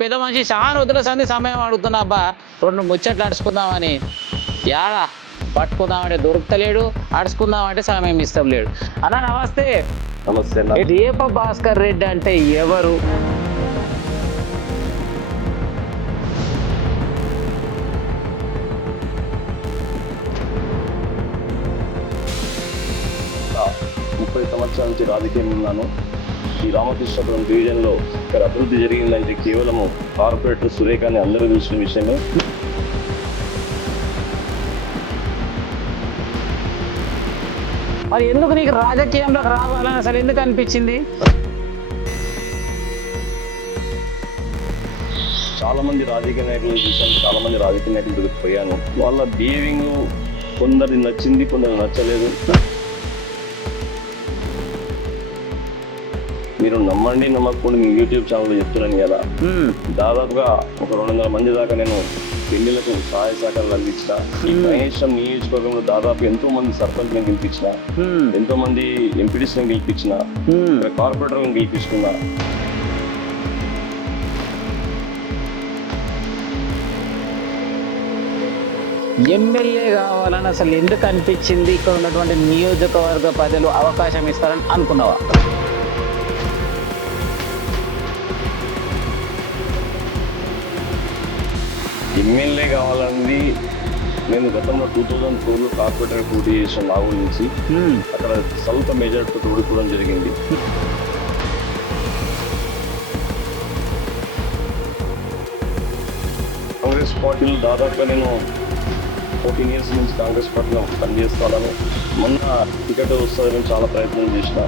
పెద్ద మనిషి చాలా వదిల సంది సమయం అడుగుతున్నా అబ్బా, 2 ముచ్చట్లు అడుచుకుందామని. యాడా పట్టుకుందామంటే దొరుకుతలేడు, అడుచుకుందామంటే సమయం ఇష్టం లేడు. అన్న నమస్తే. నమస్తే అన్న. దీప భాస్కర్ రెడ్డి అంటే ఎవరు? నా 30 సంవత్సరాల నుంచి రాజకీయం ఉన్నాను. ఈ రామకృష్ణపురం డివిజన్లో ఇక్కడ అభివృద్ధి జరిగిందంటే కేవలము కార్పొరేటర్ సురేఖని అందరూ చూసిన విషయమే. మరి ఎందుకు నీకు రాజకీయంలోకి రావాలని అసలు ఎందుకు అనిపించింది? చాలా మంది రాజకీయ నాయకులను చూశాను, చాలా మంది రాజకీయ నాయకుల దగ్గరికి పోయాను. వాళ్ళ బిహేవింగ్ కొందరికి నచ్చింది, కొందరు నచ్చలేదు. మీరు నమ్మండి నమ్మకపోండి, మీ యూట్యూబ్ ఛానల్లో చెప్తున్నాను కదా, దాదాపుగా ఒక 200 మంది దాకా నేను పెళ్లిలకు సహాయ సహకారాలు అందించిన. ఈ మహేశ్వరం నియోజకవర్గంలో దాదాపు ఎంతో మంది సర్పంచ్లను గెలిపించిన, ఎంతో మంది ఎంపీడీసీలను గెలిపించిన, కార్పొరేటర్లను గెలిపించుకున్నా. ఎమ్మెల్యే కావాలని అసలు ఎందుకు అనిపించింది? ఇక్కడ ఉన్నటువంటి నియోజకవర్గ ప్రజలు అవకాశం ఇస్తారని అనుకున్నావా? ఎమ్మెల్యే కావాలన్నది నేను గతంలో 2004లో కార్పొరేటర్ పోటీ చేసిన నాగూర్ నుంచి అక్కడ స్వల్ప మెజార్టీతో ఓడిపోవడం జరిగింది. కాంగ్రెస్ పార్టీలో దాదాపుగా నేను 14 ఇయర్స్ నుంచి కాంగ్రెస్ పార్టీలో పనిచేస్తాను. మొన్న టికెట్ వస్తుందని చాలా ప్రయత్నం చేసిన.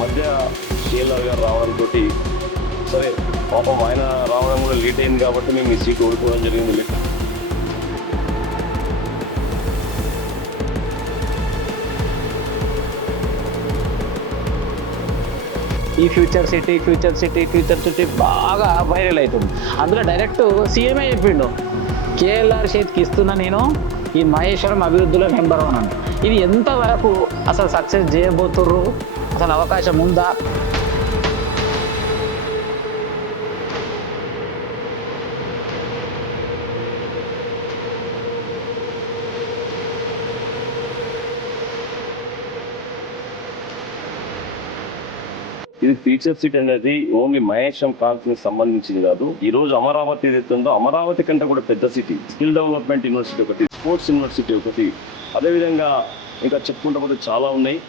మధ్య కేఎల్ఆర్ గారు రావడంతో సరే పాపం ఆయన రావడం కూడా లేట్ అయింది కాబట్టి మేము ఈ సీట్ ఓడిపోవడం జరిగింది. ఈ ఫ్యూచర్ సిటీ బాగా వైరల్ అవుతుంది. అందులో డైరెక్ట్ సీఎంఏ చెప్పిండు, కేఎల్ఆర్ చేతికి ఇస్తున్నా నేను, ఈ మహేశ్వరం అభివృద్ధిలో నెంబర్ 1 అని. ఇది ఎంతవరకు అసలు సక్సెస్ చేయబోతుర్రు? అసలు అవకాశం ఉందా? ఇది ఫీచర్ సిటీ అనేది ఓన్లీ మహేశ్వరం కాన్ఫరెన్స్ సంబంధించింది కాదు. ఈ రోజు అమరావతి ఏదైతుందో అమరావతి కంటే కూడా పెద్ద సిటీ. స్కిల్ డెవలప్మెంట్ యూనివర్సిటీ ఒకటి, స్పోర్ట్స్ యూనివర్సిటీ ఒకటి, అదేవిధంగా ఇంకా చెప్పుకుంటూ పోతే చాలా ఉన్నాయి.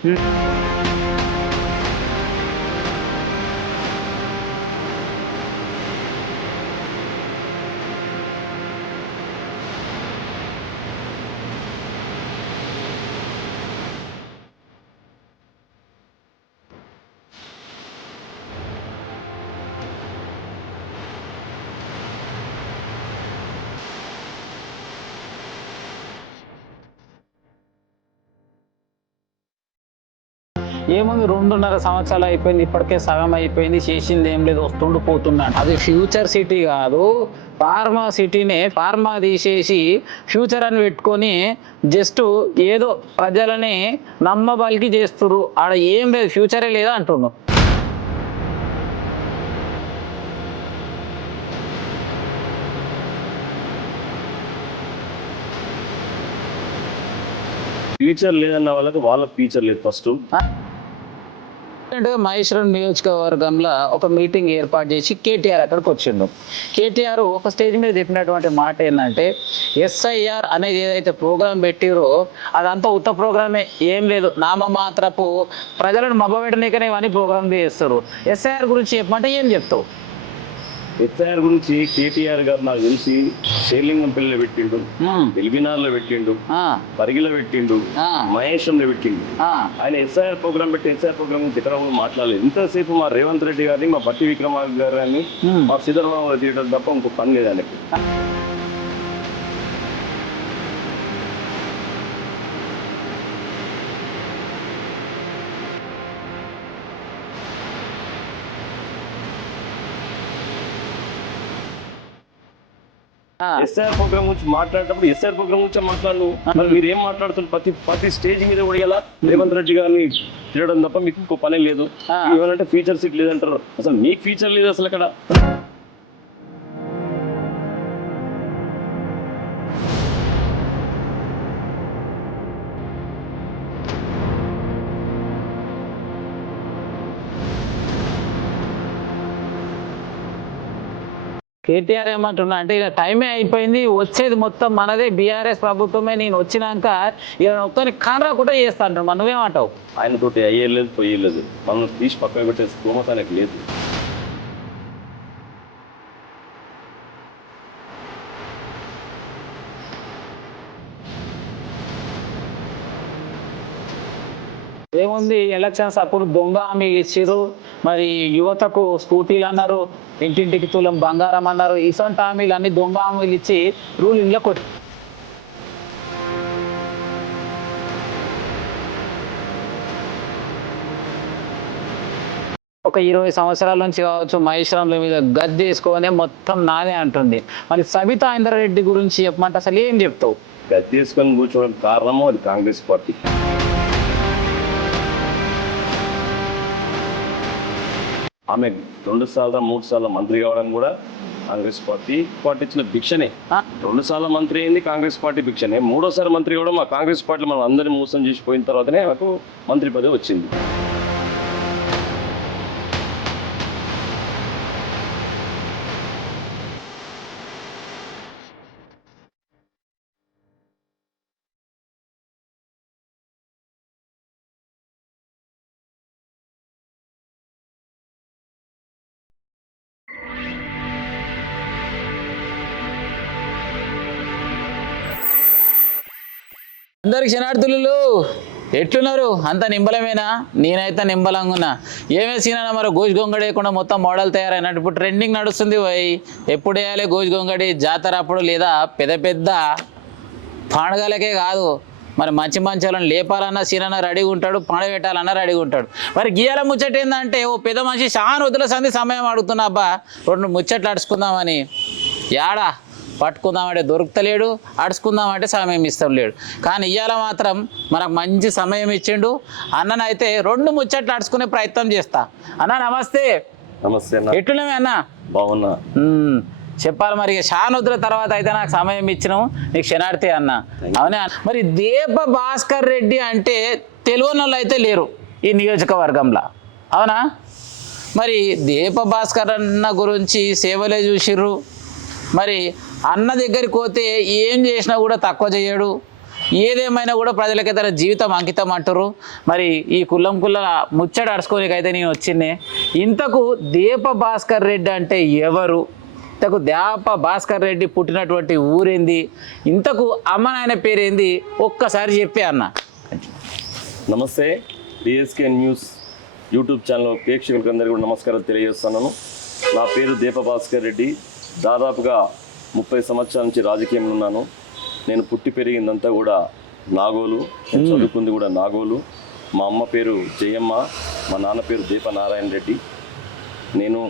ఏముంది, 2.5 సంవత్సరాలు అయిపోయింది, ఇప్పటికే సగం అయిపోయింది, చేసింది ఏం లేదు, వస్తుండు పోతున్నాడు. అది ఫ్యూచర్ సిటీ కాదు, ఫార్మా సిటీనే. ఫార్మా తీసేసి ఫ్యూచర్ అని పెట్టుకొని జస్ట్ ఏదో ప్రజలని నమ్మబలికి చేస్తున్నారు. ఆడ ఏం లేదు, ఫ్యూచరే లేదా అంటున్నావు. ఫ్యూచర్ లేదన్న వాళ్ళకి వాళ్ళ ఫ్యూచర్ లేదు. ఫస్ట్ మహేశ్వరం నియోజకవర్గంలో ఒక మీటింగ్ ఏర్పాటు చేసి కేటీఆర్ అక్కడికి వచ్చిండు. కేటీఆర్ ఒక స్టేజ్ మీద చెప్పినటువంటి మాట ఏంటంటే, ఎస్ఐఆర్ అనేది ఏదైతే ప్రోగ్రామ్ పెట్టిరో అదంతా ఉత్త ప్రోగ్రామే, ఏం లేదు, నామమాత్రపు ప్రజలను మభపెట్టనీకనే ఇవన్నీ ప్రోగ్రామ్ చేస్తారు. ఎస్ఐఆర్ గురించి చెప్పమంటే ఏం చెప్తావు? ఎస్ఐఆర్ గురించి కేటీఆర్ గారు నాకు తెలిసి శ్రీలింగంపల్లిలో పెట్టిండు, ఎల్బినార్లో పెట్టిండు, పరిగిలో పెట్టిండు, మహేశ్వరంలో పెట్టిండు. ఆయన ఎస్ఐఆర్ ప్రోగ్రామ్ పెట్టి ఎస్ఐఆర్ ప్రోగ్రామ్ ఇతర మాట్లాడలేదు. ఇంతసేపు మా రేవంత్ రెడ్డి గారిని, మా బట్టి విక్రమార్క గారిని, మా సిద్ధరామయ్య తీయడం తప్ప ఇంకో పని లేదండి. ఎస్ఆర్ ప్రోగ్రామ్ గురించి మాట్లాడేటప్పుడు ఎస్ఆర్ ప్రోగ్రామ్ గురించి మాట్లాడు. మరి మీరు ఏం మాట్లాడుతున్నారు? ప్రతి స్టేజ్ మీద కూడా ఇలా రేవంత్ రెడ్డి గారిని తిరగడం తప్ప మీకు ఇంకో పని లేదు. ఏమంటే ఫీచర్ సీట్ లేదంటారు. అసలు మీకు ఫీచర్ లేదు అసలు అక్కడ. కేటీఆర్ ఏమంటున్నా అంటే ఇక టైమే అయిపోయింది, వచ్చేది మొత్తం మనదే, బీఆర్ఎస్ ప్రభుత్వమే, నేను వచ్చినాక ఇక మొత్తం కాండ్రా కూడా చేస్తా అంటాడు. మనం నువ్వేమంటావు? ఆయనతోటి అయ్యేలేదు పోయేలేదు, మనం తీసి పక్కన పెట్టే స్తోమత ఆయనకు లేదు. ఏముంది, ఎలక్షన్స్ అప్పుడు దొంగ హామీ ఇచ్చిర్రు, మరి యువతకు స్కూటీలు అన్నారు, ఇంటింటికి తులం బంగారం అన్నారు. ఇసొంటి హామీలు అన్ని దొంగ హామీలు ఇచ్చి రూలింగ్లో కొట్టి ఒక 20 సంవత్సరాల నుంచి కావచ్చు మహేశ్వరంల మీద గద్దెసుకొని మొత్తం నాదే అంటుంది. మరి సబితా ఇంద్రారెడ్డి గురించి చెప్పమంటే అసలు ఏం చెప్తావు? గద్దెసుకొని కూర్చోవడం కారణము అది కాంగ్రెస్ పార్టీ. ఆమె 2 సార్లు 3 సార్లు మంత్రి కావడం కూడా కాంగ్రెస్ పార్టీ ఇచ్చిన భిక్షనే. 2 సార్లు మంత్రి అయింది కాంగ్రెస్ పార్టీ భిక్షనే. 3వసారి మంత్రి కూడా మా కాంగ్రెస్ పార్టీ మనం అందరినీ మోసం చేసిపోయిన తర్వాతనే మాకు మంత్రి పదవి వచ్చింది. అందరికి శనార్థులు ఎట్లున్నారు? అంత నింబలమేనా? నేనైతే నింబలంగా ఉన్నా. ఏమే సీనా మరి గోజు గొంగడి వేయకుండా మొత్తం మోడల్ తయారైనట్టు ఇప్పుడు ట్రెండింగ్ నడుస్తుంది. పోయి ఎప్పుడు వేయాలి గోజు గొంగడి? జాతర అప్పుడు లేదా పెద్ద పెద్ద పండుగలకే కాదు, మరి మంచి మంచి వాళ్ళని లేపాలన్నా సీనన్నా రెడీగా ఉంటాడు, పండుగ పెట్టాలన్నా రెడీగా ఉంటాడు. మరి గీయాల ముచ్చట ఏంటంటే ఓ పెద్ద మనిషి చాలా వద్దుల సంది సమయం అడుగుతున్నా, అబ్బా 2 ముచ్చట్లు అడుచుకుందామని. యాడా పట్టుకుందామంటే దొరుకుతలేడు, అడుచుకుందామంటే సమయం ఇస్తాం లేడు. కానీ ఇవాళ మాత్రం మనకు మంచి సమయం ఇచ్చిండు. అన్ననైతే 2 ముచ్చట్లు అడుచుకునే ప్రయత్నం చేస్తా. అన్న నమస్తే. నమస్తే. ఎట్లున్నామే అన్న? బాగున్నా. చెప్పాలి మరి, షానొద్దుల తర్వాత అయితే నాకు సమయం ఇచ్చినావు, నీకు క్షణార్థి అన్న. అవునే. మరి దీప భాస్కర్ రెడ్డి అంటే తెలియని వాళ్ళు అయితే లేరు ఈ నియోజకవర్గంలో, అవునా? మరి దీప భాస్కర్ అన్న గురించి సేవలే చూసిర్రు. మరి అన్న దగ్గరికి పోతే ఏం చేసినా కూడా తక్కువ చేయడు, ఏదేమైనా కూడా ప్రజలకి తన జీవితం అంకితం అంటారు. మరి ఈ కుల్లం ముచ్చట అడుచుకోనికైతే నేను వచ్చిందే. ఇంతకు దీప భాస్కర్ రెడ్డి అంటే ఎవరు? ఇంతకు దీప భాస్కర్ రెడ్డి పుట్టినటువంటి ఊరేంది? ఇంతకు అమ్మ నాయన పేరేంది? ఒక్కసారి చెప్పే అన్న. నమస్తే. డిఎస్కే న్యూస్ యూట్యూబ్ ఛానల్ ప్రేక్షకులకు అందరికీ కూడా నమస్కారాలు తెలియజేస్తున్నాను. నా పేరు దీప భాస్కర్ రెడ్డి. దాదాపుగా 30 సంవత్సరాల నుంచి రాజకీయంలో ఉన్నాను. నేను పుట్టి పెరిగిందంతా కూడా నాగోలు, చదువుకుంది కూడా నాగోలు. మా అమ్మ పేరు జయమ్మ, మా నాన్న పేరు దీపనారాయణ రెడ్డి. నేను,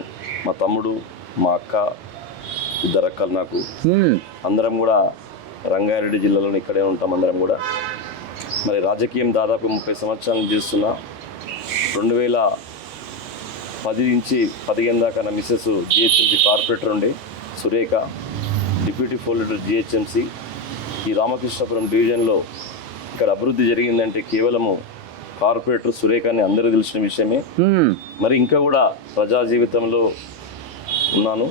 మా తమ్ముడు, మా అక్క, 2 అక్కలు నాకు. అందరం కూడా రంగారెడ్డి జిల్లాలో ఇక్కడే ఉంటాం అందరం కూడా. మరి రాజకీయం దాదాపు 30 సంవత్సరాలు చేస్తున్నా. 2010 నుంచి 15 దాకా నా మిస్సెస్ జిహెచ్ఎంసీ కార్పొరేటర్ ఉండే సురేఖ, డిప్యూటీ ఫోల్డర్ జిహెచ్ఎంసీ. ఈ రామకృష్ణపురం డివిజన్లో ఇక్కడ అభివృద్ధి జరిగిందంటే కేవలము కార్పొరేటర్ సురేఖని అందరూ తెలిసిన విషయమే. మరి ఇంకా కూడా ప్రజా జీవితంలో ఉన్నాను.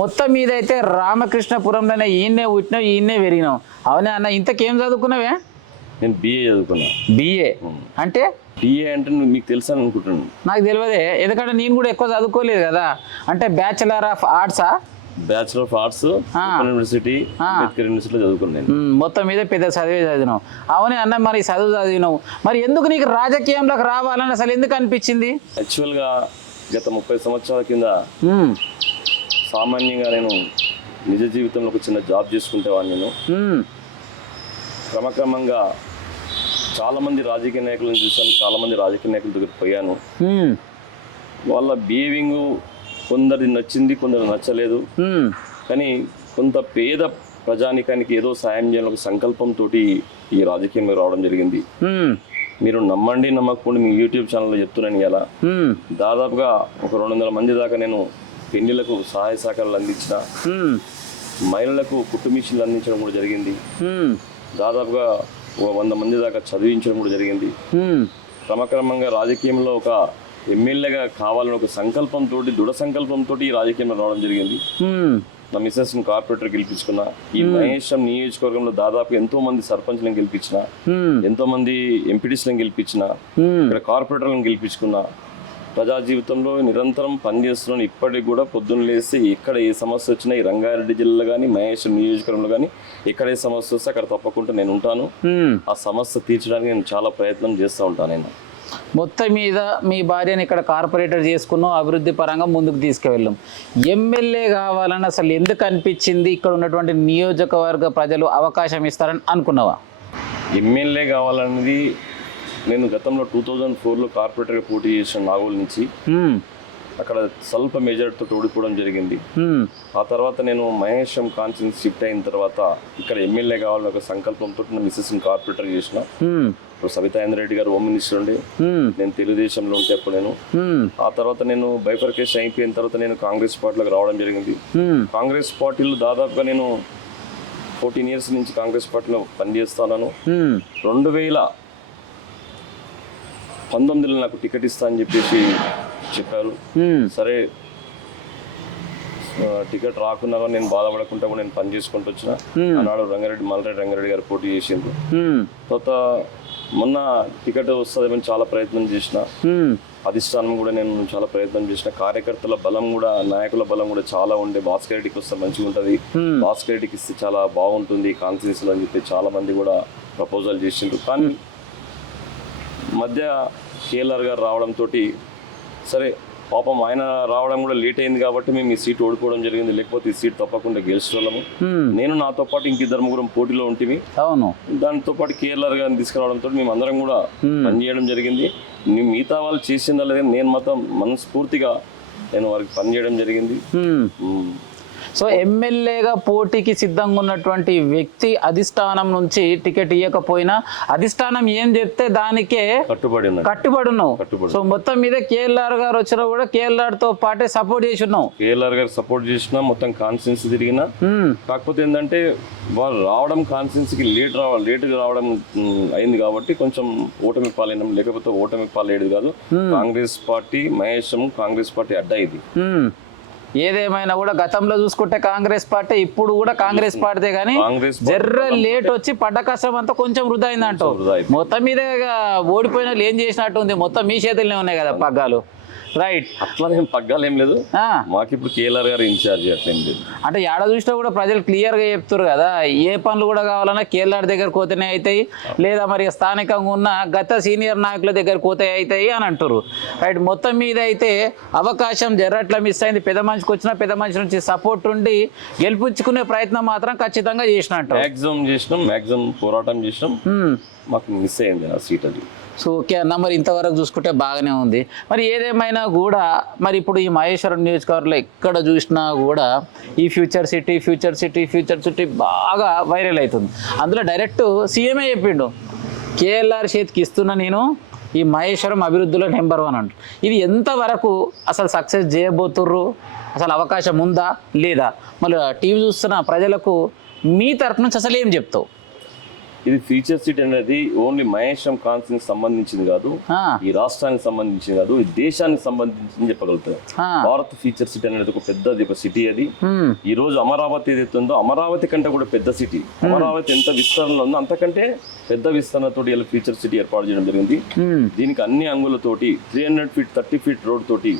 మొత్తం మీద అయితే రామకృష్ణపురంలోనే ఈయన్నే పుట్టినావు, ఈయన్నే పెరిగినావు, అవునా అన్న? ఇంతకేం చదువుకున్నావే? నేను బిఏ చదువుకున్నా. బిఏ అంటే? బిఏ అంటే మీకు తెలుసా అనుకుంటున్నాను. నాకు తెలియదే, ఎందుకంటే నేను కూడా ఎక్కువ చదువుకోలేదు కదా. అంటే బ్యాచిలర్ ఆఫ్ ఆర్ట్సా? Bachelor of arts university, Ambedkar యూనివర్సిటీలో చదువుకున్నాను. మొత్తం మీద పెద్ద చదివే చదివినావు, అవునే అన్న? మరి చదువు చదివినావు, మరి ఎందుకు నీకు రాజకీయంలోకి రావాలని అసలు ఎందుకు అనిపించింది? యాక్చువల్గా గత 30 సంవత్సరాల కింద సామాన్యంగా నేను నిజ జీవితంలో ఒక చిన్న జాబ్ చేసుకుంటేవాడిని. నేను క్రమక్రమంగా చాలామంది రాజకీయ నాయకులను చూశాను, చాలామంది రాజకీయ నాయకుల దగ్గరికి పోయాను. వాళ్ళ బిహేవింగ్ కొందరికి నచ్చింది, కొందరు నచ్చలేదు. కానీ కొంత పేద ప్రజానికానికి ఏదో సాయం చేయాలని ఒక సంకల్పంతో ఈ రాజకీయంలో రావడం జరిగింది. మీరు నమ్మండి నమ్మకపోండి, మీ యూట్యూబ్ ఛానల్లో చెప్తున్నాను ఇలా దాదాపుగా ఒక 200 మంది దాకా నేను పెళ్లిలకు సహాయ సహకారాలు అందించిన, మహిళలకు కుట్టు మిషన్లు అందించడం కూడా జరిగింది. దాదాపుగా 100 మంది దాకా చదివించడం కూడా జరిగింది. క్రమక్రమంగా రాజకీయంలో ఒక ఎమ్మెల్యేగా కావాలని ఒక సంకల్పంతో, దృఢ సంకల్పంతో ఈ రాజకీయంలో రావడం జరిగింది. నా మిస్సెస్ కార్పొరేటర్ గెలిపించుకున్నా. ఈ మహేశం నియోజకవర్గంలో దాదాపు ఎంతో మంది సర్పంచ్లను గెలిపించిన, ఎంతో మంది ఎంపీటీసీలను గెలిపించిన, ఇక్కడ కార్పొరేటర్లను గెలిపించుకున్నా. ప్రజా జీవితంలో నిరంతరం పనిచేస్తున్నాను. ఇప్పటికి కూడా పొద్దున్న లేస్తే ఎక్కడ ఏ సమస్య వచ్చినా, ఈ రంగారెడ్డి జిల్లాలో కానీ మహేశం నియోజకవర్గంలో కానీ ఎక్కడ ఏ సమస్య వస్తే అక్కడ తప్పకుండా నేను ఉంటాను. ఆ సమస్య తీర్చడానికి నేను చాలా ప్రయత్నం చేస్తూ ఉంటాను. నేను మొత్తం మీద మీ భార్యని ఇక్కడ కార్పొరేటర్ చేసుకున్నాం, అభివృద్ధి పరంగా ముందుకు తీసుకువెళ్ళాం. ఎమ్మెల్యే కావాలని అసలు ఎందుకు అనిపించింది? ఇక్కడ ఉన్నటువంటి నియోజకవర్గ ప్రజలు అవకాశం ఇస్తారని అనుకున్నావా? ఎమ్మెల్యే కావాలన్నది నేను గతంలో 2004లో కార్పొరేటర్గా పోటీ చేసిన నాగోల్ నుంచి అక్కడ స్వల్ప మెజారిటీతో ఓడిపోవడం జరిగింది. ఆ తర్వాత నేను మహేశం కాన్స్టిట్యూన్సీ షిఫ్ట్ అయిన తర్వాత ఇక్కడ ఎమ్మెల్యే కావాలని ఒక సంకల్పంతో మిస్సెస్ కార్పొరేటర్ చేసిన. ఇప్పుడు సబితా ఇంద్రారెడ్డి గారు హోమ్ మినిస్టర్ ఉండి, నేను తెలుగుదేశంలో ఉంటే అప్పుడు నేను ఆ తర్వాత నేను బైఫర్కేషన్ అయిపోయిన తర్వాత నేను కాంగ్రెస్ పార్టీలోకి రావడం జరిగింది. కాంగ్రెస్ పార్టీలో దాదాపుగా నేను 14 years నుంచి కాంగ్రెస్ పార్టీలో పనిచేస్తున్నాను. 2019లో నాకు టికెట్ ఇస్తా అని చెప్పేసి చెప్పారు. సరే టికెట్ రాకున్నా కానీ నేను బాధపడకుండా కూడా నేను పని చేసుకుంటూ వచ్చిన. ఆనాడు మల్రెడ్డి రంగారెడ్డి గారు పోటీ చేసిండ్రు. తర్వాత మొన్న టికెట్ వస్తుందేమని చాలా ప్రయత్నం చేసిన, అధిష్టానం కూడా నేను చాలా ప్రయత్నం చేసిన. కార్యకర్తల బలం కూడా, నాయకుల బలం కూడా చాలా ఉండే. భాస్కర్ రెడ్డికి వస్తే మంచిగా ఉంటుంది, భాస్కర్ రెడ్డికి ఇస్తే చాలా బాగుంటుంది కాన్స్టిట్యూన్సీలో అని చెప్పి చాలా మంది కూడా ప్రపోజల్ చేసిండ్రు. కానీ మధ్య కేఎల్ఆర్ గారు రావడంతో సరే పాపం ఆయన రావడం కూడా లేట్ అయింది కాబట్టి మేము ఈ సీట్ ఓడిపోవడం జరిగింది. లేకపోతే ఈ సీట్ తప్పకుండా గెలుచుకోలేము. నేను నాతో పాటు ఇంక 2 పోటీలో ఉంటివి. అవును, దాంతో పాటు కేఎల్ఆర్ గారిని తీసుకురావడంతో మేము అందరం కూడా పనిచేయడం జరిగింది. మిగతా వాళ్ళు చేసిందా లేదా నేను మాత్రం మనస్ఫూర్తిగా నేను వారికి పనిచేయడం జరిగింది. సో ఎమ్మెల్యేగా పోటీకి సిద్ధంగా ఉన్నటువంటి వ్యక్తి అధిష్టానం నుంచి టికెట్ ఇవ్వకపోయినా అధిష్టానం ఏం చెప్తే దానికే కట్టుబడి ఉన్నావు. సో మొత్తం మీద కేఎల్ఆర్ గారు వచ్చినా కూడా కేఎల్ఆర్ తో పాటే సపోర్ట్ చేసి ఉన్నావు. కేఎల్ఆర్ గారు సపోర్ట్ చేసినా, మొత్తం కాన్స్టిట్యూన్సీ తిరిగినా. కాకపోతే ఏంటంటే వాళ్ళు రావడం కాన్స్టిట్యూన్సీకి లేటుగా రావడం అయింది కాబట్టి కొంచెం ఓటమి పాలైనాం. లేకపోతే ఓటమి పాలయ్యేది కాదు. కాంగ్రెస్ పార్టీ మహేశం కాంగ్రెస్ పార్టీ అడ్డా ఇది. ఏదేమైనా కూడా గతంలో చూసుకుంటే కాంగ్రెస్ పార్టీ, ఇప్పుడు కూడా కాంగ్రెస్ పార్టీ, కానీ జర్ర లేట్ వచ్చి పడ్డ కష్టం అంతా కొంచెం వృధా అయిందంటూ. మొత్తం మీద ఓడిపోయిన వాళ్ళు ఏం చేసినట్టు ఉంది, మొత్తం మీ చేతుల్లోనే ఉన్నాయి కదా పగ్గాలు. రైట్, అట్లానే పగ్గాలు ఏం లేదు మాకు. ఇప్పుడు కేఎల్ఆర్ గారు ఇన్ఛార్జ్ అట్లేం లేదు. అంటే ఏడ చూసినా కూడా ప్రజలు క్లియర్గా చెప్తారు కదా, ఏ పనులు కూడా కావాలన్నా కేఎల్ఆర్ దగ్గర పోతేనే అవుతాయి, లేదా మరి స్థానికంగా ఉన్న గత సీనియర్ నాయకుల దగ్గర పోతే అవుతాయి అని అంటారు. రైట్, మొత్తం మీద అయితే అవకాశం జర్రట్లా మిస్ అయింది. పెద్ద మనిషికి వచ్చినా పెద్ద మనిషి నుంచి సపోర్ట్ ఉండి గెలిపించుకునే ప్రయత్నం మాత్రం ఖచ్చితంగా చేసినట్టు. మ్యాక్సిమం పోరాటం చేసినాం, మాకు మిస్ అయింది ఆ సీట్ అది. సో ఓకే అన్న, మరి ఇంతవరకు చూసుకుంటే బాగానే ఉంది. మరి ఏదేమైనా కూడా మరి ఇప్పుడు ఈ మహేశ్వరం నియోజకవర్గంలో ఎక్కడ చూసినా కూడా ఈ ఫ్యూచర్ సిటీ బాగా వైరల్ అవుతుంది. అందులో డైరెక్ట్ సీఎంఏ చెప్పిండు, కేఎల్ఆర్ చేతికి ఇస్తున్నా నేను ఈ మహేశ్వరం అభివృద్ధిలో నెంబర్ 1 అంట. ఇది ఎంతవరకు అసలు సక్సెస్ చేయబోతుర్రు, అసలు అవకాశం ఉందా లేదా? మళ్ళీ టీవీ చూస్తున్న ప్రజలకు మీ తరపు నుంచి అసలు ఏం చెప్తావు? ఇది ఫ్యూచర్ సిటీ అనేది ఓన్లీ మహేశం కాన్స్టిట్యూన్సీకి సంబంధించింది కాదు, ఈ రాష్ట్రానికి సంబంధించింది కాదు, ఈ దేశానికి సంబంధించింది చెప్పగలుగుతారు. భారత్ ఫ్యూచర్ సిటీ అనేది ఒక సిటీ అది. ఈ రోజు అమరావతి ఏదైతే ఉందో అమరావతి కంటే కూడా పెద్ద సిటీ. అమరావతి ఎంత విస్తరణలో ఉందో అంతకంటే పెద్ద విస్తరణతో ఇలా ఫ్యూచర్ సిటీ ఏర్పాటు చేయడం జరిగింది. దీనికి అన్ని అంగులతోటి 300 feet 30 feet రోడ్ తోటి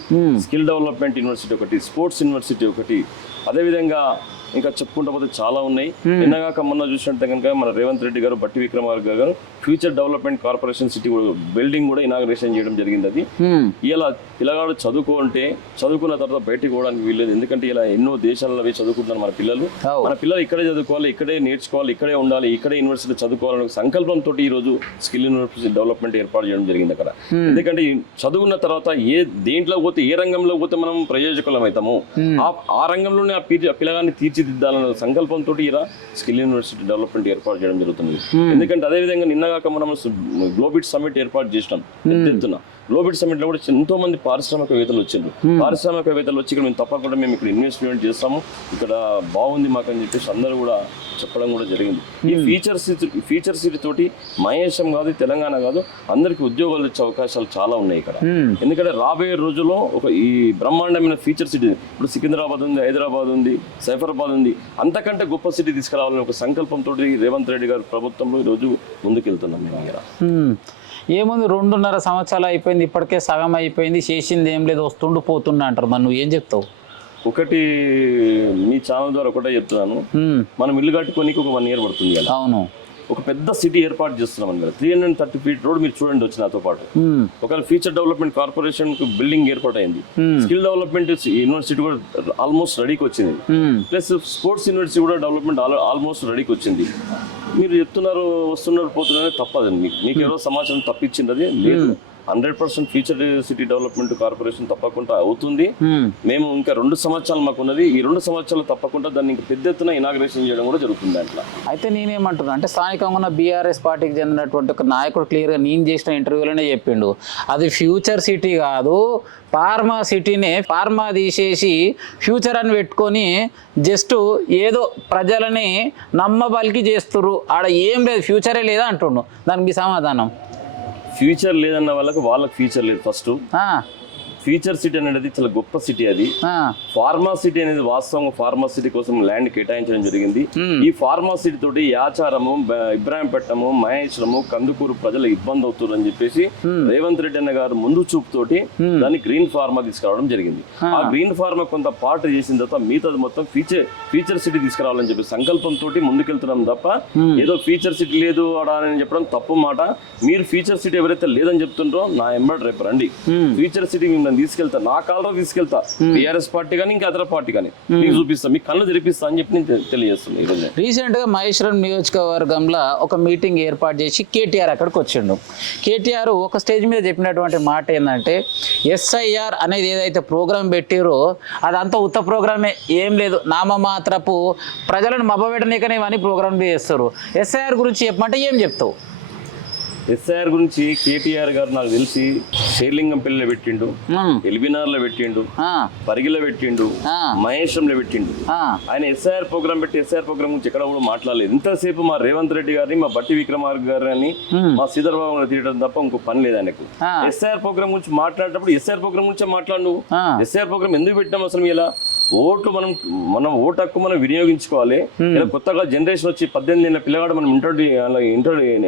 స్కిల్ డెవలప్మెంట్ యూనివర్సిటీ ఒకటి, స్పోర్ట్స్ యూనివర్సిటీ ఒకటి, అదేవిధంగా ఇంకా చెప్పుకుంటూ పోతే చాలా ఉన్నాయి. నిన్నగాక మొన్న చూసినట్టు కనుక మన రేవంత్ రెడ్డి గారు, బట్టి విక్రమార్క గారు future development corporation city building కూడా ఇనాగ్రేషన్ చేయడం జరిగింది. అది ఇలా పిల్లగాడు చదువుకున్న తర్వాత బయటకు పోవడానికి వీల్లేదు. ఎందుకంటే ఇలా ఎన్నో దేశాలలో చదువుకుంటున్నారు మన పిల్లలు ఇక్కడే చదువుకోవాలి, ఇక్కడే నేర్చుకోవాలి, ఇక్కడే ఉండాలి, ఇక్కడే యూనివర్సిటీ చదువుకోవాలనే సంకల్పంతో ఈ రోజు స్కిల్ యూనివర్సిటీ డెవలప్మెంట్ ఏర్పాటు చేయడం జరిగింది అక్కడ. ఎందుకంటే చదువుకున్న తర్వాత దేంట్లో పోతే, ఏ రంగంలో పోతే మనం ప్రయోజకులం అవుతాము, ఆ రంగంలోనే ఆ పిల్లగాన్ని తీర్చి తీర్చిదిద్దాలన్న సంకల్పంతో ఇలా స్కిల్ యూనివర్సిటీ డెవలప్మెంట్ ఏర్పాటు చేయడం జరుగుతుంది. ఎందుకంటే అదే విధంగా నిన్నగాక మనం గ్లోబిట్ సమ్మిట్ ఏర్పాటు చేసినాం. ఎత్తున గ్లోబిట్ సమ్మిట్ లో కూడా ఎంతో మంది పారిశ్రామికవేత్తలు వచ్చిండ్రు. పారిశ్రామికవేత్తలు వచ్చి ఇక్కడ మేము తప్పకుండా మేము ఇక్కడ ఇన్వెస్ట్మెంట్ చేస్తాము, ఇక్కడ బాగుంది మాకు అని చెప్పేసి అందరూ కూడా చెప్పడం కూడా జరిగింది. ఈ ఫీచర్ సిటీ తోటి మహేశం కాదు, తెలంగాణ కాదు, అందరికి ఉద్యోగాలు వచ్చే అవకాశాలు చాలా ఉన్నాయి ఇక్కడ. ఎందుకంటే రాబోయే రోజుల్లో ఒక ఈ బ్రహ్మాండమైన ఫీచర్ సిటీ, ఇప్పుడు సికింద్రాబాద్ ఉంది, హైదరాబాద్ ఉంది, సైఫరాబాద్ ఉంది, అంతకంటే గొప్ప సిటీ తీసుకురావాలని ఒక సంకల్పంతో రేవంత్ రెడ్డి గారి ప్రభుత్వంలో ఈరోజు ముందుకెళ్తున్నాం మేము ఇక్కడ. ఏముంది 2.5 సంవత్సరాలు అయిపోయింది, ఇప్పటికే సగం అయిపోయింది, చేసింది ఏం లేదు, వస్తుండు పోతుండ అంటారు. మరి నువ్వు ఏం చెప్తావు? ఒకటి మీ ఛానల్ ద్వారా ఒకటే చెప్తున్నాను, మనం ఇల్లు కట్టుకోనికి ఒక 1 ఇయర్ పడుతుంది కదా. అవును, ఒక పెద్ద సిటీ ఏర్పాటు చేస్తున్నాం కదా, 330 feet రోడ్ మీరు చూడండి వచ్చి నాతో పాటు. ఒకవేళ ఫ్యూచర్ డెవలప్మెంట్ కార్పొరేషన్ బిల్డింగ్ ఏర్పాటు అయింది, స్కిల్ డెవలప్మెంట్ యూనివర్సిటీ కూడా ఆల్మోస్ట్ రెడీకి వచ్చింది, ప్లస్ స్పోర్ట్స్ యూనివర్సిటీ కూడా డెవలప్మెంట్ ఆల్మోస్ట్ రెడీకి వచ్చింది. మీరు చెప్తున్నారు వస్తున్నారు పోతున్నారు, తప్పదండి. మీకు ఎవరో సమాచారం తప్పించింది లేదు. 100% ఫ్యూచర్ సిటీ డెవలప్మెంట్ కార్పొరేషన్ తప్పకుండా అవుతుంది. మేము ఇంకా 2 సంవత్సరాలు మాకు ఉన్నది, ఈ 2 సంవత్సరాలు తప్పకుండా దాన్ని ఇంకా పెద్ద ఎత్తున ఇనాగ్రేషన్ చేయడం కూడా జరుగుతుంది అట్లా. అయితే నేనేమంటున్నా అంటే స్థానికంగా ఉన్న బీఆర్ఎస్ పార్టీకి చెందినటువంటి ఒక నాయకుడు క్లియర్గా నేను చేసిన ఇంటర్వ్యూలోనే చెప్పిండు, అది ఫ్యూచర్ సిటీ కాదు, ఫార్మా సిటీనే ఫార్మా తీసేసి ఫ్యూచర్ అని పెట్టుకొని జస్ట్ ఏదో ప్రజలని నమ్మబలికి చేస్తుర్రు, ఆడ ఏం లేదు, ఫ్యూచరే లేదా అంటుండు. దానికి సమాధానం? ఫ్యూచర్ లేదన్న వాళ్ళకి ఫ్యూచర్ లేదు. ఫస్ట్ ఫ్యూచర్ సిటీ అనేది చాలా గొప్ప సిటీ. అది ఫార్మా సిటీ అనేది వాస్తవంగా ఫార్మా సిటీ కోసం ల్యాండ్ కేటాయించడం జరిగింది. ఈ ఫార్మా సిటీ తోటి యాచారము, ఇబ్రాహీంపట్నము, మహేశ్వరము, కందుకూరు ప్రజలు ఇబ్బంది అవుతారు అని చెప్పేసి రేవంత్ రెడ్డి అన్న గారు ముందు చూపుతోటి దాన్ని గ్రీన్ ఫార్మా తీసుకురావడం జరిగింది. ఆ గ్రీన్ ఫార్మా కొంత పార్ట్ చేసిన తర్వాత మిగతాది మొత్తం ఫీచర్ సిటీ తీసుకురావాలని చెప్పి సంకల్పంతో ముందుకెళ్తున్నాం తప్ప ఏదో ఫీచర్ సిటీ లేదు అని చెప్పడం తప్పు మాట. మీరు ఫీచర్ సిటీ ఎవరైతే లేదని చెప్తుండ్రో నా ఎంబడి రేపు రండి, ఫీచర్ సిటీ తీసుకెళ్తా, నా కాలంలో తీసుకెళ్తా, టీఆర్ఎస్ పార్టీ కానీ ఇంకా అదర్ పార్టీ కానీ మీకు చూపిస్తా, మీ కళ్ళు తెరిపిస్తా అని చెప్పి నేను తెలియజేస్తాను. ఈ రోజు రీసెంట్ గా మహేశ్వరం నియోజకవర్గంలో ఒక మీటింగ్ ఏర్పాటు చేసి కేటీఆర్ అక్కడికి వచ్చిండు. కేటీఆర్ ఒక స్టేజ్ మీద చెప్పినటువంటి మాట ఏంటంటే, ఎస్ఐఆర్ అనేది ఏదైతే ప్రోగ్రామ్ పెట్టిరో అదంతా ఉత్త ప్రోగ్రామే, ఏం లేదు, నామమాత్రపు ప్రజలను మభబెట్టనీకనే ఇవన్నీ ప్రోగ్రామ్ చేస్తారు. ఎస్ఐఆర్ గురించి చెప్పమంటే ఏం చెప్తావు? ఎస్ఐఆర్ గురించి కేటీఆర్ గారు నాకు తెలిసి షేర్లింగంపల్లిలో పెట్టిండు, ఎల్బినార్లో పెట్టిండు, పరిగిలో పెట్టిండు, మహేశ్వరంలో పెట్టిండు. ఆయన ఎస్ఐఆర్ ప్రోగ్రామ్ గురించి ఎక్కడ కూడా మాట్లాడలేదు. ఇంతసేపు మా రేవంత్ రెడ్డి గారిని, మా బట్టి విక్రమార్క గారిని, మా శ్రీధర్బాబు తీయడం తప్ప ఇంకో పని లేదు ఆయనకు. ఎస్ఐఆర్ ప్రోగ్రామ్ గురించి మాట్లాడేటప్పుడు ఎస్ఐఆర్ ప్రోగ్రామ్ గురించే మాట్లాడు. ఎస్ఐఆర్ ప్రోగ్రామ్ ఎందుకు పెట్టినాం అసలు? ఇలా ఓట్లు మనం ఓటు హక్కు మనం వినియోగించుకోవాలి. ఇలా కొత్తగా జనరేషన్ వచ్చి 18 ఏళ్ళ పిల్లగాడు మనం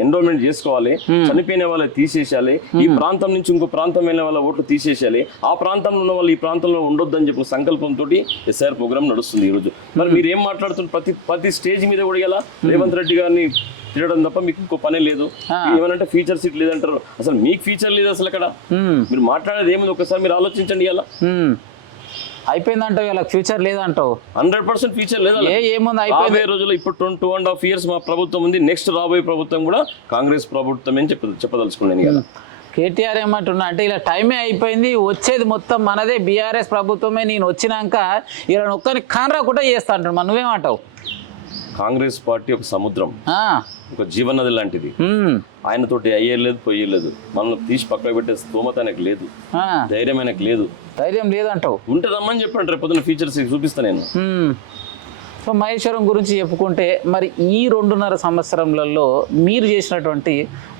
ఎన్రోల్మెంట్ చేసుకోవాలి, చనిపోయిన వాళ్ళని తీసేసేయాలి, ఈ ప్రాంతం నుంచి ఇంకో ప్రాంతం వెళ్ళిన వాళ్ళ ఓట్లు తీసేసేయాలి, ఆ ప్రాంతంలో ఉన్న వాళ్ళు ఈ ప్రాంతంలో ఉండొద్దని చెప్పి సంకల్పంతో ఎస్ఐఆర్ ప్రోగ్రామ్ నడుస్తుంది ఈ రోజు. మరి మీరు ఏం మాట్లాడుతున్నారు? ప్రతి స్టేజ్ మీద కూడా ఇలా రేవంత్ రెడ్డి గారిని తినడం తప్ప మీకు ఇంకో పనే లేదు. ఏమనంటే ఫీచర్ సీట్ లేదంటారు, అసలు మీకు ఫీచర్ లేదు అసలు. అక్కడ మీరు మాట్లాడేది ఏముంది ఒకసారి మీరు ఆలోచించండి. ఇలా అయిపోయిందంటావు, ఇలా ఫ్యూచర్ లేదంటావు. 100% ఫ్యూచర్ లేదు. ఏముంది రాబోయే రోజుల్లో ఇప్పుడు 2.5 years మా ప్రభుత్వం ఉంది, నెక్స్ట్ రాబోయే ప్రభుత్వం కూడా కాంగ్రెస్ ప్రభుత్వం అని చెప్పదలుచుకున్నాను కదా. కేటీఆర్ ఏమంటున్నా అంటే ఇలా టైమే అయిపోయింది, వచ్చేది మొత్తం మనదే, బీఆర్ఎస్ ప్రభుత్వమే, నేను వచ్చినాక ఇలా ఒక్కని కాన్ రాకుండా చేస్తా అంటున్నా. మరి నువ్వేమంటావు? కాంగ్రెస్ పార్టీ ఒక సముద్రం, ఒక జీవనది లాంటిది. ఆయనతోటి అయ్యేలేదు పోయేలేదు, మనల్ని తీసి పక్కన పెట్టే స్తోమత ఆయనకు లేదు, ధైర్యం ఆయనకు లేదు. ధైర్యం లేదంటావు? ఉంటే రమ్మని చెప్పండి, రేపు పొద్దున్న ఫీచర్స్ చూపిస్తా నేను. సో మహేశ్వరం గురించి చెప్పుకుంటే మరి ఈ 2.5 సంవత్సరంలలో మీరు చేసినటువంటి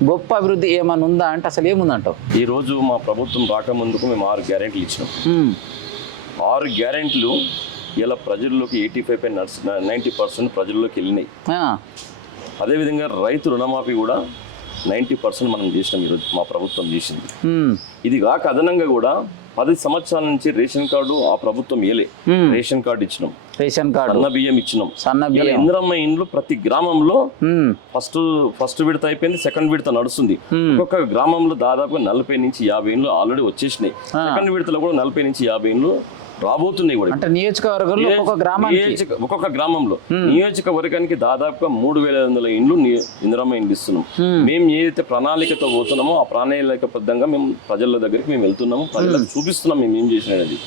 గొప్ప అభివృద్ధి ఏమైనా ఉందా అంటే అసలు ఏముందంటావు? ఈ రోజు మా ప్రభుత్వం రాకముందుకు మేము 6 గ్యారెంటీలు ఇచ్చినాం. 6 గ్యారెంటీలు ఇలా ప్రజల్లోకి 85% ప్రజల్లోకి వెళ్ళినాయి. అదేవిధంగా రైతు రుణమాఫీ కూడా 90% మనం చేసినాం ఈరోజు, మా ప్రభుత్వం చేసింది. ఇది కాక అదనంగా కూడా 10 సంవత్సరాల నుంచి రేషన్ కార్డు ఆ ప్రభుత్వం ఇయ్యలే, రేషన్ కార్డు ఇచ్చినాం, రేషన్ కార్డు, సన్న బియ్యం ఇచ్చినాం. ఇందిరమ్మ ఇండ్లు ప్రతి గ్రామంలో ఫస్ట్ విడత అయిపోయింది, సెకండ్ విడత నడుస్తుంది. ఒక్కొక్క గ్రామంలో దాదాపుగా 40 నుంచి 50 ఇండ్లు ఆల్రెడీ వచ్చేసినాయి. సెకండ్ విడతలో కూడా 40 నుంచి 50 ఇండ్లు రాబోతున్నాయి కూడా. అంటే నియోజకవర్గంలో ఒక్కొక్క గ్రామంలో నియోజకవర్గానికి దాదాపుగా 3500 ఇండ్లు ఇందిరమ్మ ఇండ్లు ఇస్తున్నాం. మేము ఏదైతే ప్రణాళికతో పోతున్నామో ఆ ప్రణాళికబద్ధంగా మేము ప్రజల దగ్గరికి మేము వెళ్తున్నాము, ప్రజలకు చూపిస్తున్నాం మేము ఏం చేసినది.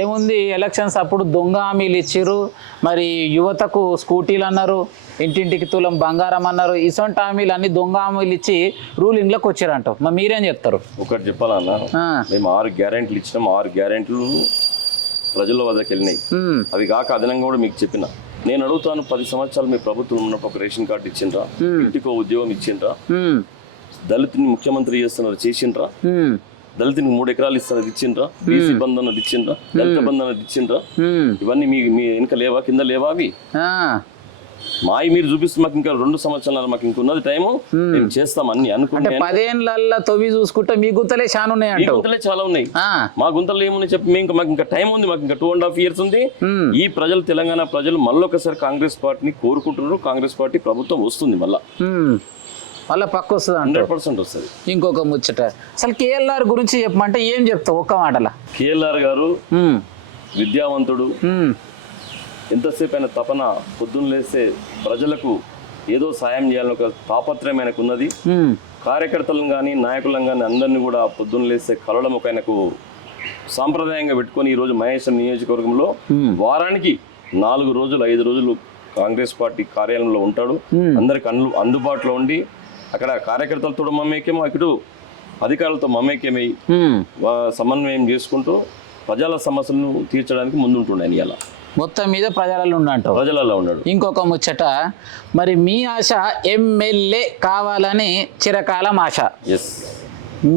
ఏముంది, ఎలక్షన్స్ అప్పుడు దొంగ హామీలు ఇచ్చిర్రు, మరి యువతకు స్కూటీలు అన్నారు, ఇంటింటికి తులం బంగారం అన్నారు. ఇసొంటి హామీలు అన్ని దొంగ హామీలు ఇచ్చి రూలింగ్లోకి వచ్చారంట. మరి మీరేం చెప్తారు? ఒకటి చెప్పాలన్నా, మేము 6 గ్యారెంటీలు ఇచ్చినాం. 6 గ్యారెంటీలు ప్రజల వద్దకు వెళ్ళినాయి. అవి కాక అదనంగా కూడా మీకు చెప్పిన, నేను అడుగుతాను, 10 సంవత్సరాలు మీ ప్రభుత్వం ఉన్నప్పుడు ఒక రేషన్ కార్డు ఇచ్చిండ్రా, ఇంటికో ఉద్యోగం ఇచ్చిండ్రా, దళితుని ముఖ్యమంత్రి చేస్తున్నారు చేసిండ్రా, దళితునికి 3 ఎకరాలు ఇస్తున్నది ఇచ్చిండ్రా, బీసీ బంధు అన్నది ఇచ్చిండ్రా, దళిత బంధు అన్నది ఇచ్చిండ్రా, ఇవన్నీ మీ వెనుక లేవా, కింద లేవా? అవి మాయి మీరు చూపిస్తే మాకు ఇంకా 2 సంవత్సరాలు మాకు ఇంకున్నది టైము, మేము చేస్తాం అన్ని అనుకుంటే. 10 ఏళ్ళ తొవి చూసుకుంటే మీ గుంతలే చాలా ఉన్నాయి, గుంతలే చాలా ఉన్నాయి. మా గుంతలు ఏమున్నాయి చెప్పి మాకు ఇంకా టైం ఉంది, మాకు ఇంకా 2.5 years ఉంది. ఈ ప్రజలు, తెలంగాణ ప్రజలు మళ్ళొకసారి కాంగ్రెస్ పార్టీని కోరుకుంటున్నారు. కాంగ్రెస్ పార్టీ ప్రభుత్వం వస్తుంది, మళ్ళా పక్క వస్తుంది, 100% వస్తుంది. ఇంకొక ముచ్చట, అసలు కేఎల్ఆర్ గురించి చెప్పమంటే ఏం చెప్తావు ఒక్క మాటలా? కేఎల్ఆర్ గారు విద్యావంతుడు, ఎంతసేపు అయిన తపన, పొద్దున్న లేస్తే ప్రజలకు ఏదో సాయం చేయాలని ఒక తాపత్రయం ఆయనకు ఉన్నది. కార్యకర్తలను కానీ నాయకులను కానీ అందరినీ కూడా పొద్దున్న లేస్తే కలవడం ఒక ఆయనకు సాంప్రదాయంగా పెట్టుకొని ఈరోజు మహేశ్వరం నియోజకవర్గంలో వారానికి 4 రోజులు 5 రోజులు కాంగ్రెస్ పార్టీ కార్యాలయంలో ఉంటాడు. అందరికి అందుబాటులో ఉండి అక్కడ కార్యకర్తలతో మమేక్యం, ఇటు అధికారులతో మమేక్యమై సమన్వయం చేసుకుంటూ ప్రజల సమస్యలను తీర్చడానికి ముందుంటుండే. ఆయన ఇలా మొత్తం మీద ప్రజలలో ఉన్నాడు. ఇంకొక ముచ్చట, మరి మీ ఆశ ఎమ్మెల్యే కావాలని చిరకాలం ఆశ.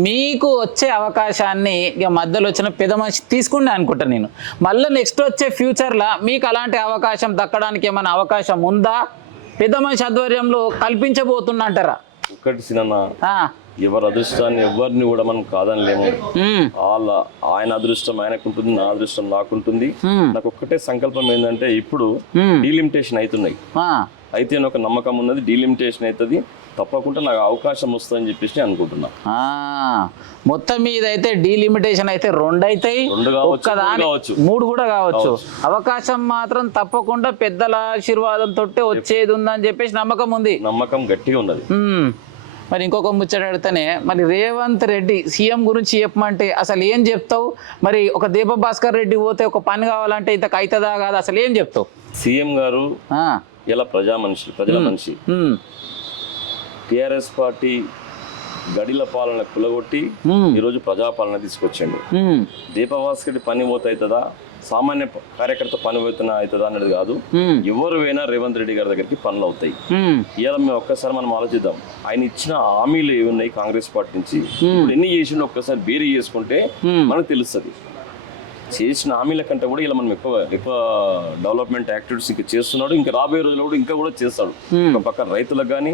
మీకు వచ్చే అవకాశాన్ని ఇక మధ్యలో వచ్చిన పెద్ద మనిషి తీసుకుండే అనుకుంటా నేను. మళ్ళీ నెక్స్ట్ వచ్చే ఫ్యూచర్లో మీకు అలాంటి అవకాశం దక్కడానికి ఏమైనా అవకాశం ఉందా? పెద్ద మనిషి ఆధ్వర్యంలో కల్పించబోతున్నంటారా? ఒకటి సినిమా, ఎవరి అదృష్టాన్ని ఎవరిని కూడా మనం కాదనిలేము. ఆయన అదృష్టం ఆయనకు ఉంటుంది, నా అదృష్టం నాకుంటుంది. నాకు ఒక్కటే సంకల్పం ఏంటంటే, ఇప్పుడు డీలిమిటేషన్ అవుతున్నాయి, అయితే ఒక నమ్మకం ఉన్నది, డీలిమిటేషన్ అవుతుంది, తప్పకుండా నాకు అవకాశం వస్తుందని చెప్పేసి అనుకుంటున్నా. మొత్తం మీద అయితే డీలిమిటేషన్ అయితే 2 అవుతాయి, 3 కూడా కావచ్చు. అవకాశం మాత్రం తప్పకుండా పెద్దల ఆశీర్వాదంతో వచ్చేది ఉందని చెప్పేసి నమ్మకం ఉంది, నమ్మకం గట్టిగా ఉన్నది. మరి ఇంకొక ముచ్చట అడితేనే, మరి రేవంత్ రెడ్డి సీఎం గురించి చెప్పమంటే అసలు ఏం చెప్తావు? మరి ఒక దీప భాస్కర్ రెడ్డి పోతే ఒక పని కావాలంటే ఇంతకు అవుతుందా కాదు, అసలు ఏం చెప్తావు? సీఎం గారు ఇలా ప్రజల మనిషి. టిఆర్ఎస్ పార్టీ గడిల పాలన కులగొట్టి ఈరోజు ప్రజాపాలన తీసుకొచ్చిండు. దీప భాస్కర్ రెడ్డి పని పోతే అవుతుందా, సామాన్య కార్యకర్త పని పోతున్నా అవుతుందా అనేది కాదు. ఎవరు పోయినా రేవంత్ రెడ్డి గారి దగ్గరికి పనులు అవుతాయి. ఇలా మేము ఒక్కసారి మనం ఆలోచిద్దాం, ఆయన ఇచ్చిన హామీలు ఏమున్నాయి కాంగ్రెస్ పార్టీ నుంచి, ఇప్పుడు ఎన్ని చేసిండో ఒక్కసారి బేరీ చేసుకుంటే మనకు తెలుస్తుంది. చేసిన హామీల కంటే కూడా ఇలా మనం ఎక్కువ డెవలప్మెంట్ యాక్టివిటీస్ ఇంకా చేస్తున్నాడు. ఇంకా రాబోయే రోజుల్లో కూడా ఇంకా కూడా చేస్తాడు. ఒక పక్క రైతులకు కానీ,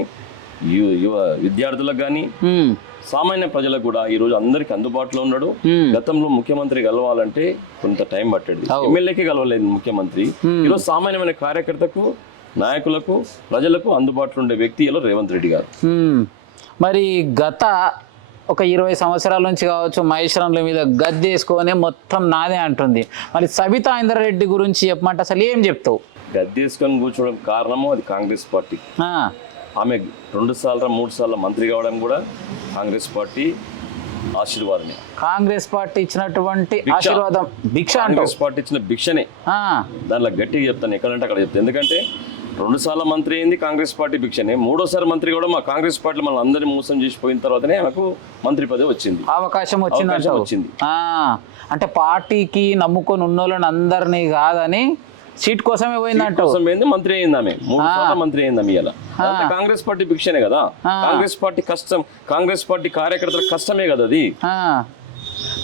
విద్యార్థులకు కానీ, సామాన్య ప్రజలకు కూడా ఈ రోజు అందరికి అందుబాటులో ఉన్నాడు. గతంలో ముఖ్యమంత్రి కలవాలంటే కొంత టైం పట్టేది, ఎమ్మెల్యేకి కలవలేదు ముఖ్యమంత్రి. ఈరోజు సామాన్యమైన కార్యకర్తకు, నాయకులకు, ప్రజలకు అందుబాటులో ఉండే వ్యక్తి ఇలా రేవంత్ రెడ్డి గారు. మరి గత ఒక 20 సంవత్సరాల నుంచి కావచ్చు మహేశ్వరంల మీద గద్దేసుకొని మొత్తం నాదే అంటుంది. మరి సబితా ఇంద్రారెడ్డి గురించి చెప్పమంటే అసలు ఏం చెప్తావు? గద్దేసుకొని కూర్చోవడం కారణము అది కాంగ్రెస్ పార్టీ. ఆమె 2 సార్లు 3 సార్లు మంత్రి కావడం కూడా కాంగ్రెస్ పార్టీ ఆశీర్వాదమే. కాంగ్రెస్ పార్టీ ఇచ్చినటువంటి ఆశీర్వాదం, భిక్ష. కాంగ్రెస్ పార్టీ ఇచ్చిన భిక్షనే. దానిలో గట్టిగా చెప్తాను, ఎక్కడంటే అక్కడ చెప్తాను. ఎందుకంటే 2 సార్లు మంత్రి అయింది కాంగ్రెస్ పార్టీ భిక్షనే. 3వసారి మంత్రి కూడా మా కాంగ్రెస్ పార్టీ మనం అందరినీ మోసం చేసిపోయిన తర్వాతనే ఆమెకు మంత్రి పదవి వచ్చింది, అవకాశం వచ్చింది. అంటే పార్టీకి నమ్ముకొని ఉన్నోళ్ళని అందరినీ కాదని సీట్ కోసమే పోయిందంట, మంత్రి అయింది ఆమె. 3 సార్లు మంత్రి అయింది ఆమె. ఇలా కాంగ్రెస్ పార్టీ భిక్షనే కదా. కాంగ్రెస్ పార్టీ కష్టం, కాంగ్రెస్ పార్టీ కార్యకర్తల కష్టమే కదా అది.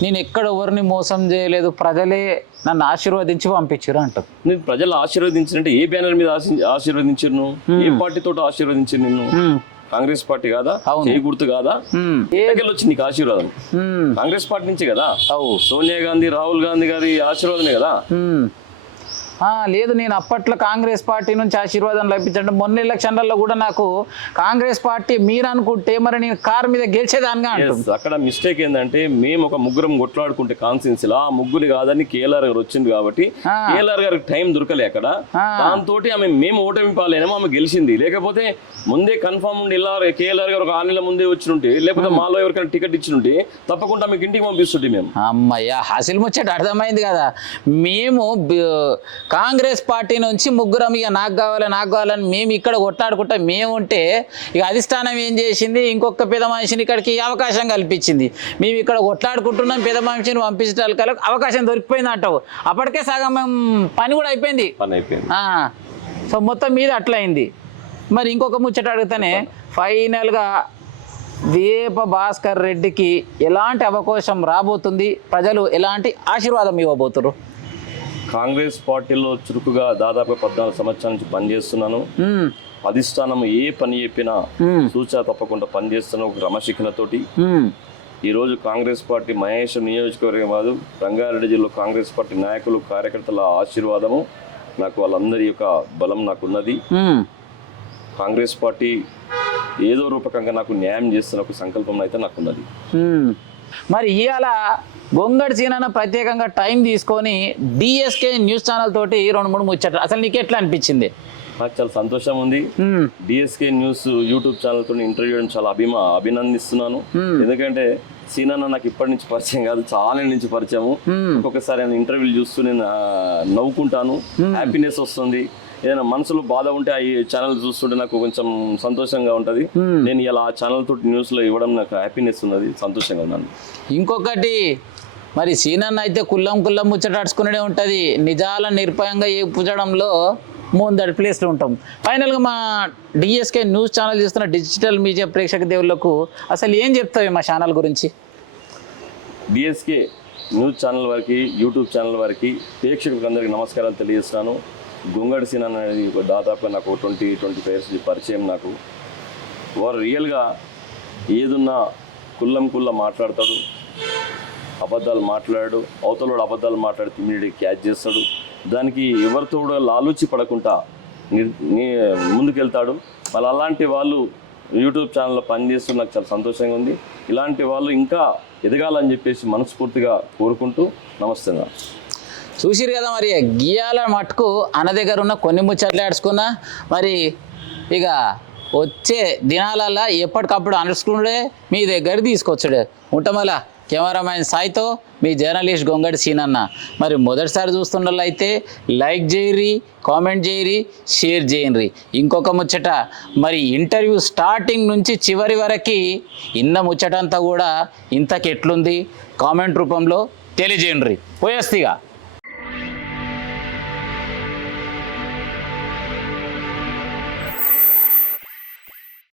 నేను ఎక్కడ ఎవరిని మోసం చేయలేదు, ప్రజలే నన్ను ఆశీర్వదించి పంపించారు అంటారు. నేను ప్రజలు ఆశీర్వదించినట్టే ఏ బ్యానర్ మీద ఆశీర్వదించారు నువ్వు? ఏ పార్టీతో ఆశీర్వదించారు నిన్ను? కాంగ్రెస్ పార్టీ కాదా, చేయి గుర్తు కాదా? వచ్చింది నీకు ఆశీర్వాదం కాంగ్రెస్ పార్టీ నుంచి కదా. సోనియా గాంధీ, రాహుల్ గాంధీ గారి ఆశీర్వాదమే కదా. లేదు, నేను అప్పట్లో కాంగ్రెస్ పార్టీ నుంచి ఆశీర్వాదం లభించండి. మొన్న ఎలక్షన్లలో కూడా నాకు కాంగ్రెస్ పార్టీ మీరు అనుకుంటే మరి నేను కారు మీద గెలిచేదానిగా అంటుంది. అక్కడ మిస్టేక్ ఏంటంటే మేము ఒక ముగ్గురం కొట్లాడుకుంటే కాన్స్టిట్యున్సీలో ఆ ముగ్గురు కాదని కేఎల్ఆర్ గారు వచ్చింది కాబట్టి కేఎల్ఆర్ గారికి టైం దొరకలే అక్కడ. దాంతో ఆమె మేము ఓటమి పాలేనేమో ఆమె గెలిచింది. లేకపోతే ముందే కన్ఫర్మ్ ఉండి ఇలా కేఎల్ఆర్ గారు ఒక 6 నెలల ముందే వచ్చినుంటే, లేకపోతే మాలో ఎవరికైనా టికెట్ ఇచ్చినుంటే తప్పకుండా మీకు ఇంటికి పంపిస్తుంటే మేము. అమ్మయ్య, హాసిల్ ముచ్చట అర్థమైంది కదా. మేము కాంగ్రెస్ పార్టీ నుంచి ముగ్గురం ఇక నాకు కావాలని మేము ఇక్కడ కొట్లాడుకుంటా మేము ఉంటే ఇక అధిష్టానం ఏం చేసింది, ఇంకొక పెద్ద మనిషిని ఇక్కడికి అవకాశం కల్పించింది. మేము ఇక్కడ కొట్లాడుకుంటున్నాం, పెద్ద మనిషిని పంపించడానికి అవకాశం దొరికిపోయింది అంటావు. అప్పటికే సగం పని కూడా అయిపోయింది. సో మొత్తం మీద అట్లయింది. మరి ఇంకొక ముచ్చట అడిగితేనే ఫైనల్గా వేప భాస్కర్ రెడ్డికి ఎలాంటి అవకాశం రాబోతుంది, ప్రజలు ఎలాంటి ఆశీర్వాదం ఇవ్వబోతున్నారు? కాంగ్రెస్ పార్టీలో చురుకుగా దాదాపు 14 సంవత్సరాల నుంచి పనిచేస్తున్నాను. అధిష్టానం ఏ పని చెప్పినా సూచన తప్పకుండా పనిచేస్తున్న ఒక క్రమశిక్షణతోటి ఈరోజు కాంగ్రెస్ పార్టీ మహేష్ నియోజకవర్గం కాదు, రంగారెడ్డి జిల్లా కాంగ్రెస్ పార్టీ నాయకులు కార్యకర్తల ఆశీర్వాదము నాకు, వాళ్ళందరి యొక్క బలం నాకున్నది. కాంగ్రెస్ పార్టీ ఏదో రూపకంగా నాకు న్యాయం చేస్తున్న ఒక సంకల్పం అయితే నాకున్నది. మరి ఇవాళ గొంగడి సీనన్న ప్రత్యేకంగా టైం తీసుకొని డిఎస్కే న్యూస్ ఛానల్ తోటి 2-3 ముచ్చట, అసలు నీకు ఎట్లా అనిపించింది? నాకు చాలా సంతోషం ఉంది. డిఎస్కే న్యూస్ యూట్యూబ్ ఛానల్ తో ఇంటర్వ్యూ చాలా అభినందిస్తున్నాను. ఎందుకంటే సీనన్న నాకు ఇప్పటి నుంచి పరిచయం కాదు, చాలా నుంచి పరిచయం. ఒక్కొక్కసారి నేను ఇంటర్వ్యూలు చూస్తూ నేను నవ్వుకుంటాను, హ్యాపీనెస్ వస్తుంది. ఏదైనా మనసులో బాధ ఉంటే ఈ ఛానల్ చూస్తుంటే నాకు కొంచెం సంతోషంగా ఉంటుంది. నేను ఇలా ఆ ఛానల్ తోటి న్యూస్ లో ఇవ్వడం నాకు హ్యాపీనెస్ ఉన్నది, సంతోషంగా ఉన్నాను. ఇంకొకటి మరి సీనన్న అయితే కుల్లం ముచ్చటాడుచుకునే ఉంటుంది. నిజాల నిర్భయంగా పుచ్చడంలో ముందడి ప్లేస్లో ఉంటాం. ఫైనల్గా మా డిఎస్కే న్యూస్ ఛానల్ చూస్తున్న డిజిటల్ మీడియా ప్రేక్షక దేవుళ్లకు అసలు ఏం చెప్తావు మా ఛానల్ గురించి? డిఎస్కే న్యూస్ ఛానల్ వారికి, యూట్యూబ్ ఛానల్ వారికి, ప్రేక్షకులకు అందరికీ నమస్కారాలు తెలియజేస్తున్నాను. గొంగడి సీనన్న అనేది దాదాపుగా నాకు 20-25 ఇయర్స్ పరిచయం. నాకు వారు రియల్గా ఏదున్నా కుల్లం మాట్లాడతాడు, అబద్ధాలు మాట్లాడాడు, అవతలోడు అబద్ధాలు మాట్లాడితే ఇమీడియట్గా క్యాచ్ చేస్తాడు. దానికి ఎవరితో కూడా లాలూచి పడకుండా ముందుకెళ్తాడు. మళ్ళీ అలాంటి వాళ్ళు యూట్యూబ్ ఛానల్లో పనిచేస్తూ నాకు చాలా సంతోషంగా ఉంది. ఇలాంటి వాళ్ళు ఇంకా ఎదగాలని చెప్పేసి మనస్ఫూర్తిగా కోరుకుంటూ నమస్తే. చూసిరు కదా మరి గీయాల మట్టుకు అన్న దగ్గర ఉన్న కొన్ని ముచ్చట్లు ఆడుచుకున్నా. మరి ఇక వచ్చే దినాలల్లో ఎప్పటికప్పుడు అనుసుకుండే మీ దగ్గర తీసుకొచ్చాడు ఉంటామలా. కెమెరామ్యాన్ సాయితో మీ జర్నలిస్ట్ గొంగడి సీనన్న. మరి మొదటిసారి చూస్తుండలైతే లైక్ చేయరి, కామెంట్ చేయరి, షేర్ చేయండి. ఇంకొక ముచ్చట, మరి ఇంటర్వ్యూ స్టార్టింగ్ నుంచి చివరి వరకు ఇన్న ముచ్చటంతా కూడా ఇంతకెట్లుంది కామెంట్ రూపంలో తెలియజేయండి. పోయేస్తిగా.